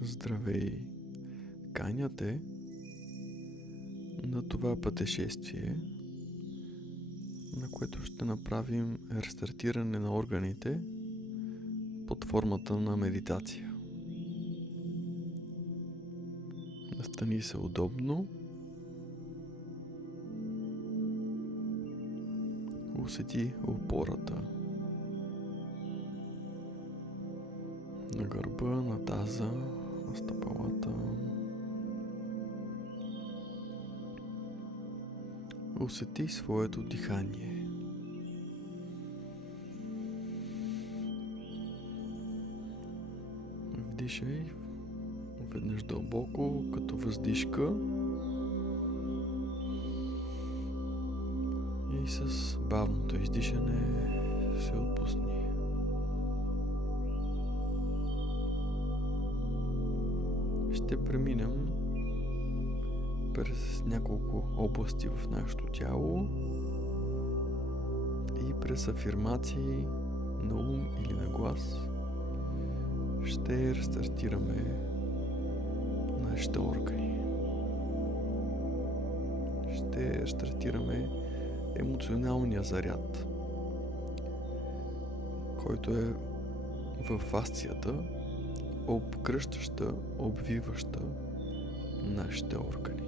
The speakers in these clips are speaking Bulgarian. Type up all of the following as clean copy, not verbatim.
Здравей! Каня те на това пътешествие, на което ще направим рестартиране на органите под формата на медитация. Настани се удобно, усети опората на гърба, на таза, на стъпалата. Усети своето дихание. Вдишай веднъж дълбоко, като въздишка, и с бавното издишане се отпусни. Ще преминем през няколко области в нашето тяло и през афирмации на ум или на глас ще рестартираме нашите органи. Ще рестартираме емоционалния заряд, който е в фасцията, обкръщаща, обвиваща нашите органи.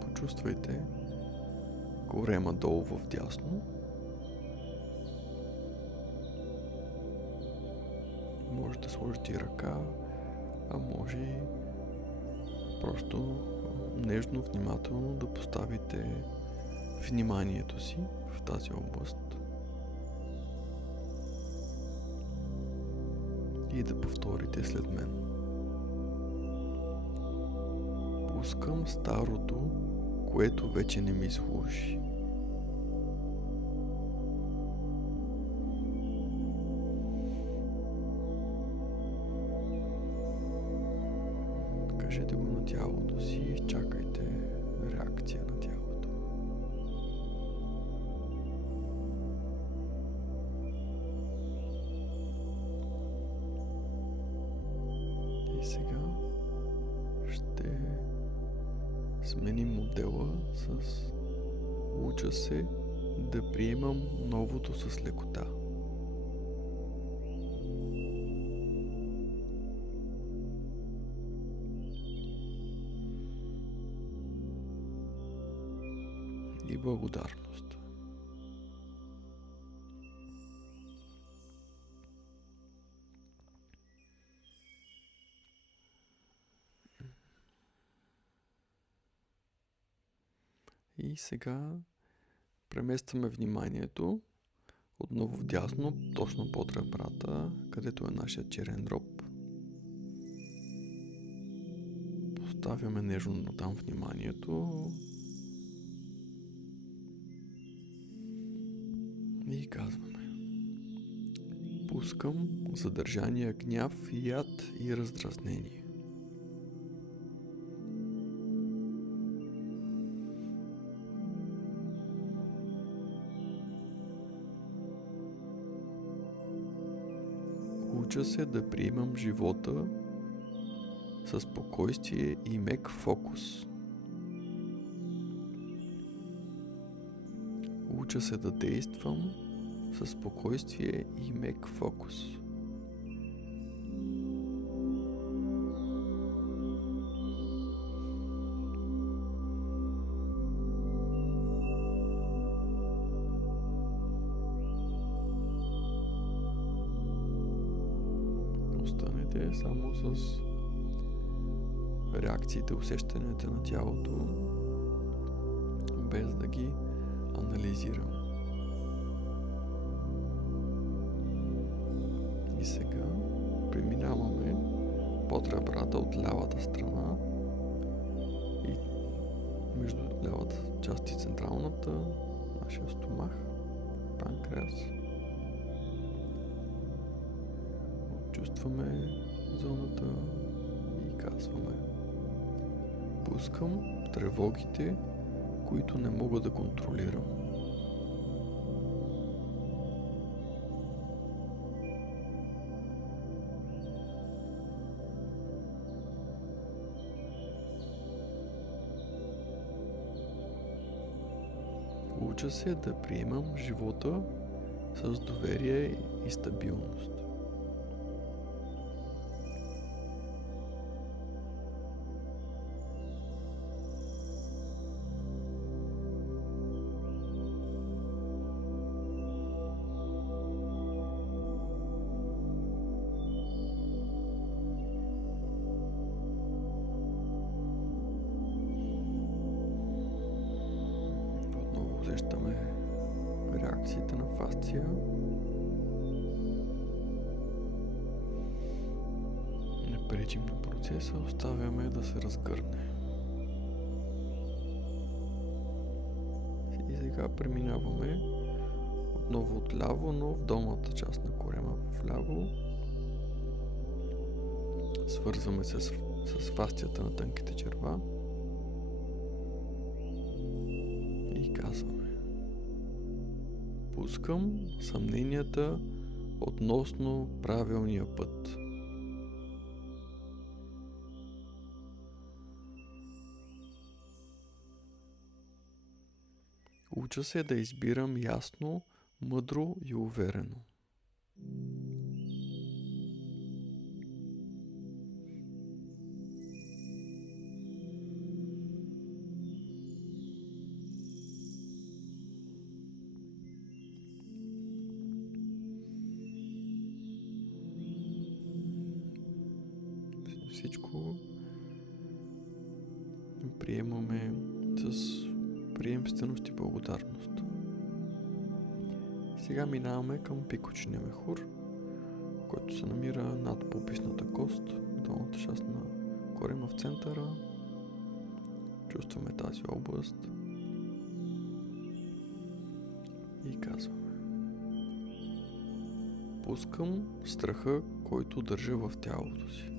Почувствайте корема долу в дясно. Може да сложите и ръка, а може и просто нежно, внимателно да поставите вниманието си в тази област и да повторите след мен. Пускам старото, което вече не ми служи. Кажете го на тялото си и чакайте реакция на тялото. И сега ще сменим модела с уча се да приемам новото с лекота. И благодарност. И сега преместваме вниманието отново вдясно, точно под ребрата, където е нашия черен дроб. Поставяме нежно там вниманието и казваме: пускам задържания гняв, яд и раздразнение. Уча се да приемам живота със спокойствие и мек фокус. Уча се да действам със спокойствие и мек фокус. Останете само с реакциите, усещанията на тялото, без да ги анализирам. И сега преминаваме под ребрата от лявата страна и между лявата част и централната, нашия стомах, панкреас. Чувстваме зоната и казваме: Пускам тревогите, които не мога да контролирам. Уча се да приемам живота с доверие и стабилност. Отново усещаме реакциите на фасция. Не пречим на процеса, оставяме да се разгърне. И сега преминаваме отново отляво, но в долната част на корема вляво. Свързваме се с фасцията на тънките черва и казваме: пускам съмненията относно правилния път. Уча се да избирам ясно, мъдро и уверено. Всичко приемаме с приемственост и благодарност. Сега минаваме към пикочния мехур, който се намира над пулписната кост, долната част на корема в центъра. Чувстваме тази област и казваме: пускам страха, който държа в тялото си.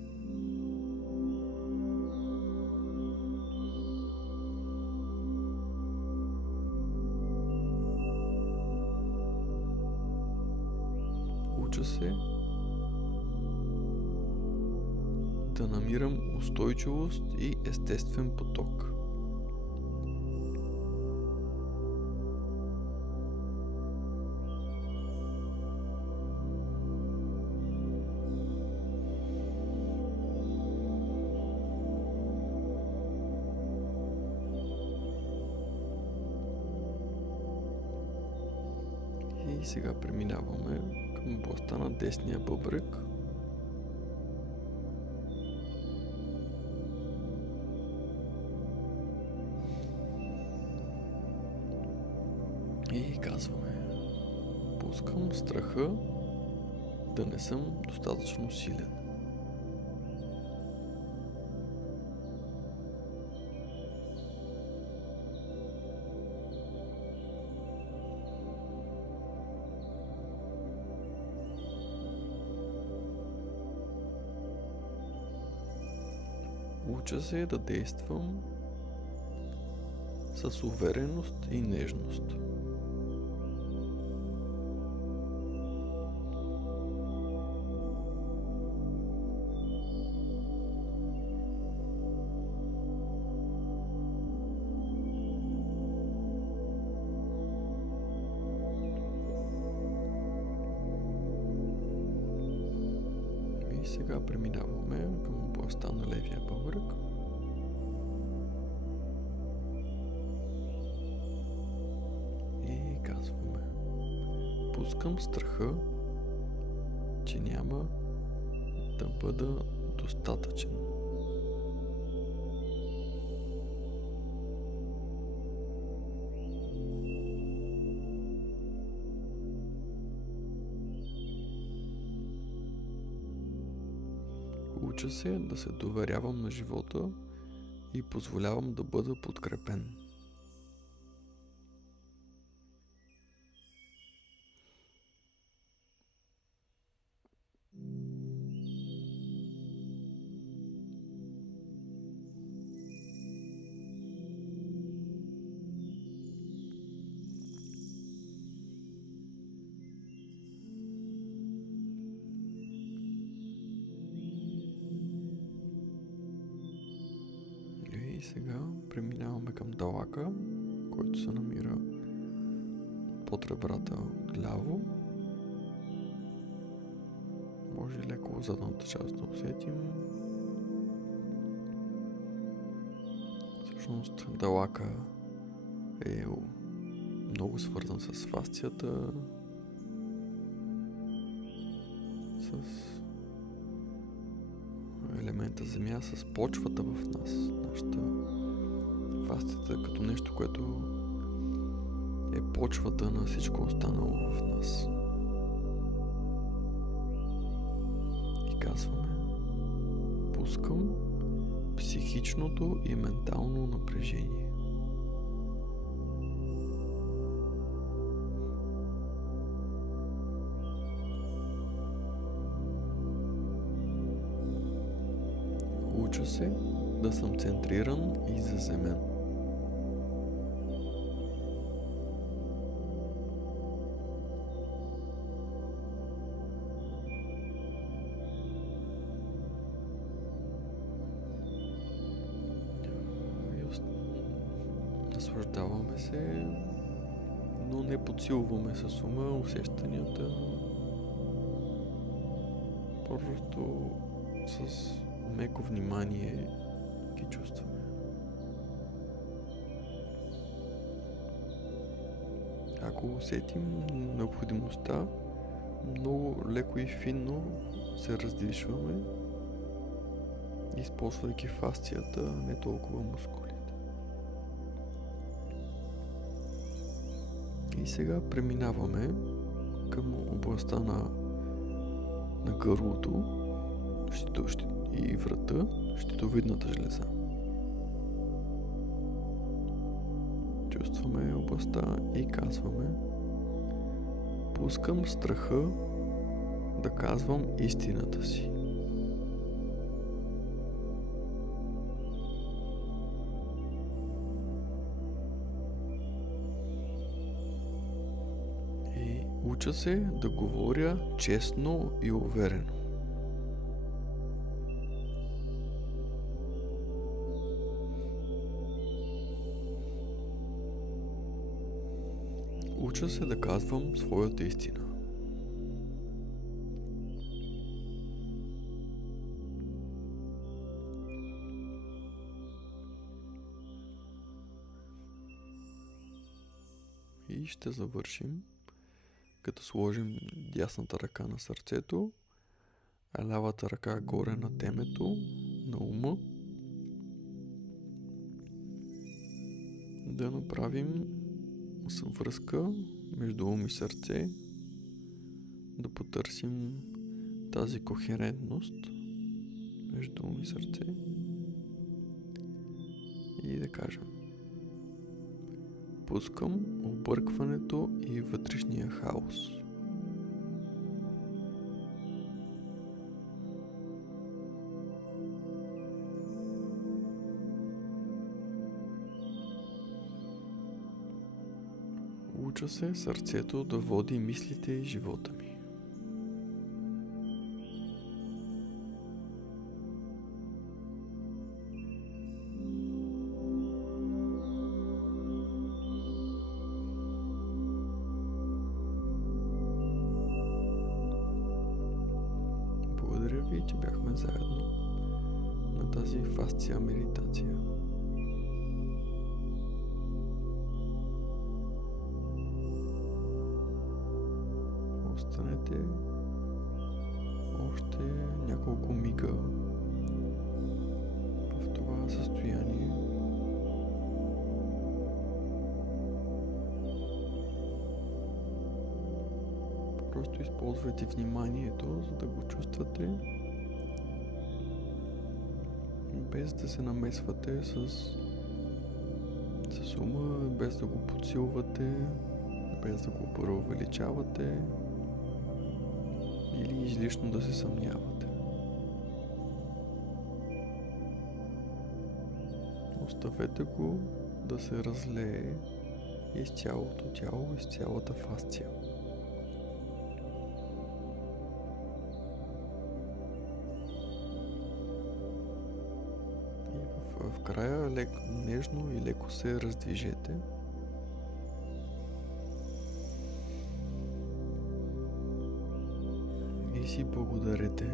Уча се да намирам устойчивост и естествен поток. И сега преминаваме към областта на десния бъбрек. И казваме: пускам страха да не съм достатъчно силен. Уча се да действам с увереност и нежност. И сега преминаваме към областта на левия бъбрек. И казваме: пускам страха, че няма да бъда достатъчен. Уча се да се доверявам на живота и позволявам да бъда подкрепен. И сега преминаваме към далака, който се намира под ребрата отляво. Може леко задната част да усетим. Всъщност далака е много свързан с фасцията, с елемента земя, с почвата в нас. Нашата фасцията като нещо, което е почвата на всичко останало в нас. И казваме: пускам психичното и ментално напрежение. Уча се да съм центриран и заземен. Наслаждаваме се, но не подсилваме с ума усещанията. Просто с меко внимание ги чувстваме. Ако усетим необходимостта, много леко и финно се раздвижваме, използвайки фасцията, не толкова мускулите. И сега преминаваме към областта на гърлото и врата, щитовидната жлеза. Чувстваме областта и казваме: пускам страха да казвам истината си. И уча се да говоря честно и уверено. Уча се да казвам своята истина. И ще завършим, като сложим дясната ръка на сърцето, а лявата ръка горе на темето, на ума. Да направим връзка между ум и сърце, да потърсим тази кохерентност между ум и сърце и да кажем: пускам объркването и вътрешния хаос. Уча се сърцето да води мислите и живота ми. Благодаря ви, че бяхме заедно на тази фасция медитация. Останете още няколко мига в това състояние. Просто използвайте вниманието, за да го чувствате, без да се намесвате с ума, без да го подсилвате, без да го преувеличавате или излишно да се съмнявате. Оставете го да се разлее из цялото тяло, из цялата фасция. И в в края леко, нежно и леко се раздвижете. И си благодарете